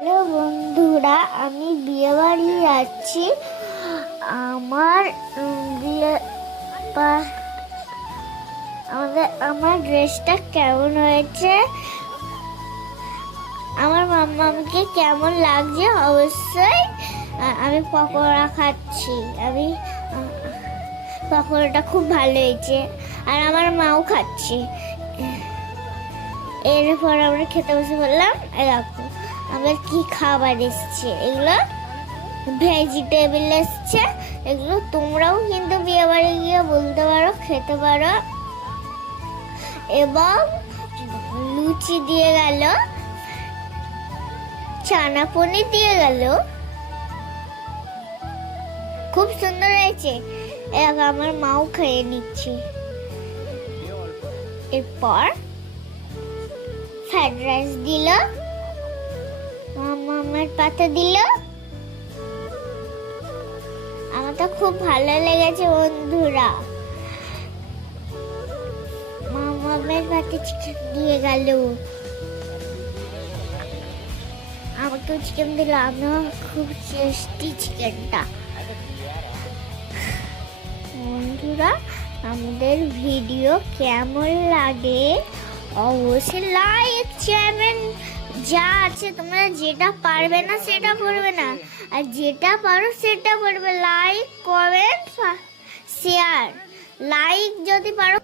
Hello বন্ধুরা, আমি বিয়ে বাড়ি যাচ্ছি। আমার বিয়ে আমার ড্রেসটা কেমন হয়েছে, আমার মাম্মামকে কেমন লাগছে অবশ্যই। আমি পকোড়া খাচ্ছি। পকোড়াটা খুব ভালো হয়েছে, আর আমার মাও খাচ্ছে। এরপর আমরা খেতে বসে বললাম, এরকম আমার কি খাবার এসছে, এগুলো ভেজিটেবল এসছে। এগুলো তোমরাও কিন্তু বিয়ে বাড়ি গিয়ে বলতে পারো, খেতে পারো। এবং লুচি দিয়ে গেল, চানা পনির দিয়ে গেল, খুব সুন্দর হয়েছে। আমার মাও খেয়ে নিচ্ছে। এরপর ফ্রাইড রাইস দিল, মামার পাতে দিল। আমার তো খুব ভালো লেগেছে বন্ধুরা। মামার পাতে চিকেন দিয়ে গেল, আমাকেও চিকেন দিল। আমিও খুব টেস্টি চিকেনটা। বন্ধুরা, আমাদের ভিডিও কেমন লাগে অবশ্যই লাইক, চ্যানেল যা আছে, তোমরা যেটা পারবে না সেটা করবে না, আর যেটা পারো সেটা করবে। Like, comment, share. লাইক যদি পারো